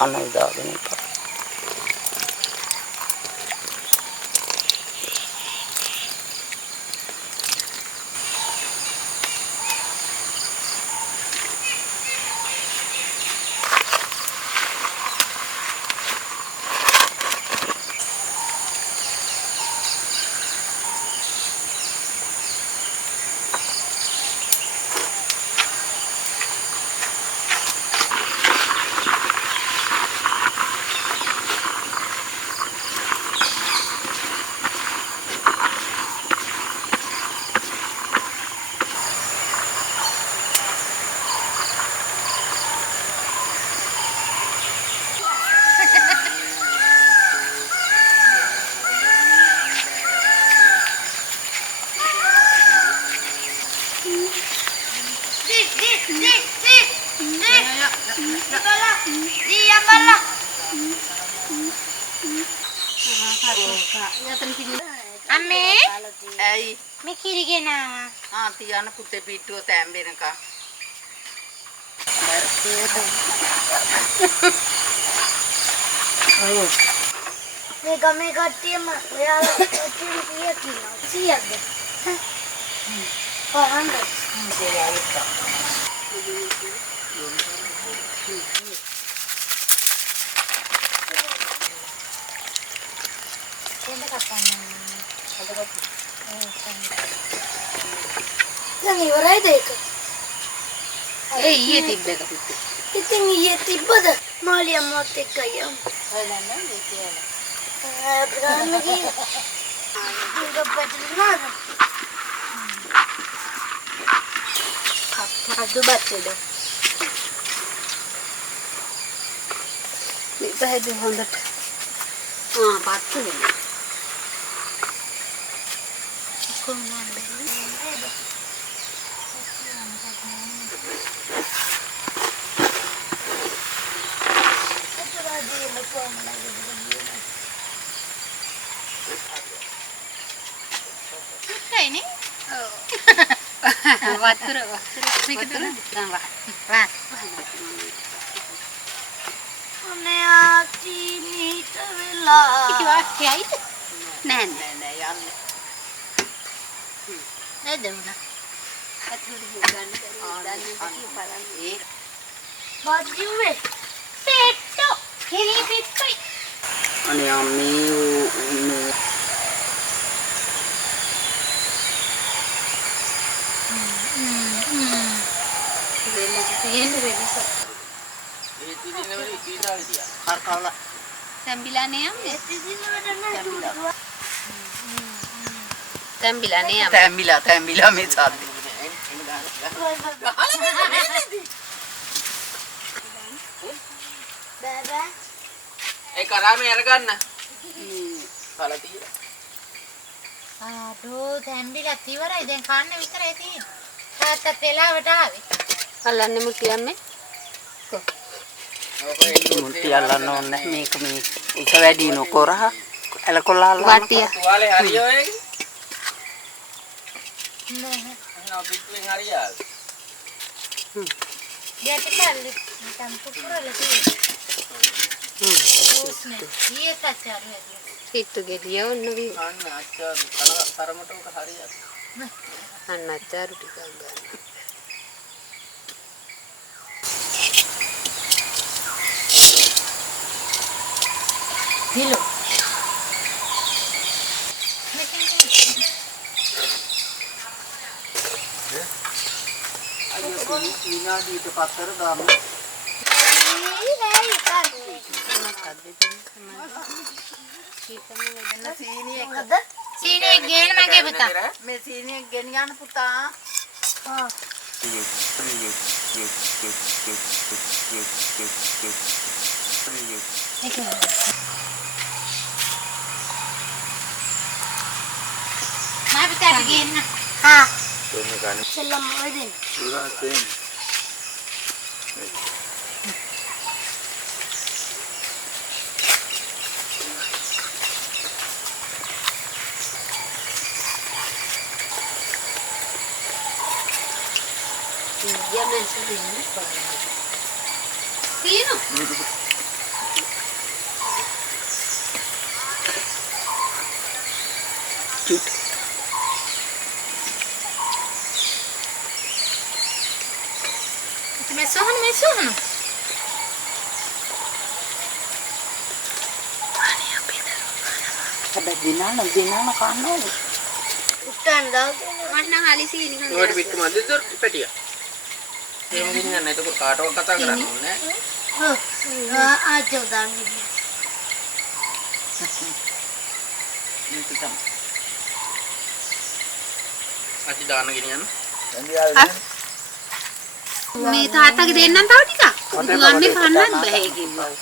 අන්න දාගෙන ඉපා. අම්මේ ඇයි මේ කිරි ගෙනාවා. තියන්න පුතේ පිටුව තැම්බෙනකම්. මේ ගමේ කට්ටියම ඔයාලා කට්ටියම කීයක් ඉන්නවා? 100ක්ද? කොහොමද? එන්න කපන්න. දැන් ඉවරයිද ඒක? ඊයේ තිබ්බ එක පුතේ. ඉතින් ඊයේ තිබ්බද? මාළි අම්මත් එක්ක යමු. හොයන්න මේ කියලා. ප්‍රාණ ගියේ. ඒක පැටලුණාද? අද බත්තේද? ඉතහැදි හොඳට. බත්තු වෙනවා. කොහොමද? Ini? වතුර වා Aneh ini terbelah. Iki වාක්‍යයිද? නෑ යන්න. Nggak ada mana. Baju weh. Peto. Kiri pipi. අනේ අම්මේ තැම්බිලා මේ සාද්දේ. Baba. ඒ කරාමේ අරගන්න. පළ තියලා. Aduh, තැම්බිලා ඉවරයි. දැන් කන්න විතරයි තියෙන්නේ. තාත්තත් වෙලාවට ආවේ. අල්ලන්නෙම කියන්නේ. මුට්ටි අල්ලන්න ඕනේ මේක මේ එක වැඩි නොකරහ එලකොල්ලා අල්ලන්න. වටිය. තුවාලේ හරියෝ ඒක. නෑ. නෝ පිටුවෙන් හරියාද? යටිකල්ලි තම්පු පුරලා තියෙන්නේ. ඕස්නේ. ඊයේත් අච්චාරු හැදියා. හිටු ගෙඩිය ඔන්න වි. අන්න අච්චාරු තරමට උක හරියද? අන්න අච්චාරු ටිකක් ගන්න. Hello. විනාඩියට පතර දාමු. සීනිය ගේන්න මගේ පුතා. මේ සීනිය ගෙනියන්න පුතා. මම පුතාට ගේන්න. Selam Odin. Iya men sini. Sino? මෙසහන හැබැයි දිනාන කන්න ඕනේ. උට්ටන් දාලා මට නම් අලි සීනි හොඳයි. ඔයාට පිටු මැදද පැටිය. එහෙම ගින්න නැහැ. ඒක කාටවත් කතා කරන්න ඕනේ නැහැ. ආජෝ දාන්නේ. මේක තමයි. අච්චි දාන්න ගෙනියන්න. මේ තාත්තගේ දෙන්නම් තව ටිකක්. ගන්නේ කන්නත් බෑ කිව්වා.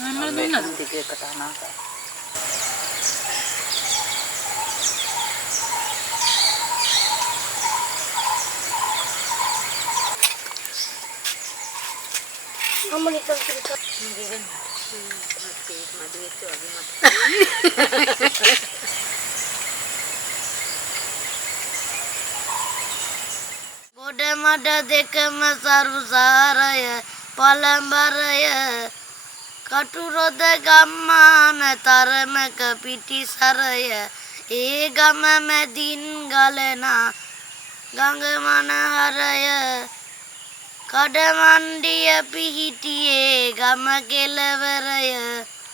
මම දුන්නා. ටිකකට අනාකා. අම්මගේ තල්කරට ගොඩ මඩ දෙකම සරුසාරය පළඹරය කටුරොද ගම්මාන තරමක පිටිසරය ඒ ගම මැදින් ගලන ගඟ මනහරය කඩමණ්ඩිය පිහිටියේ ගම කෙළවරය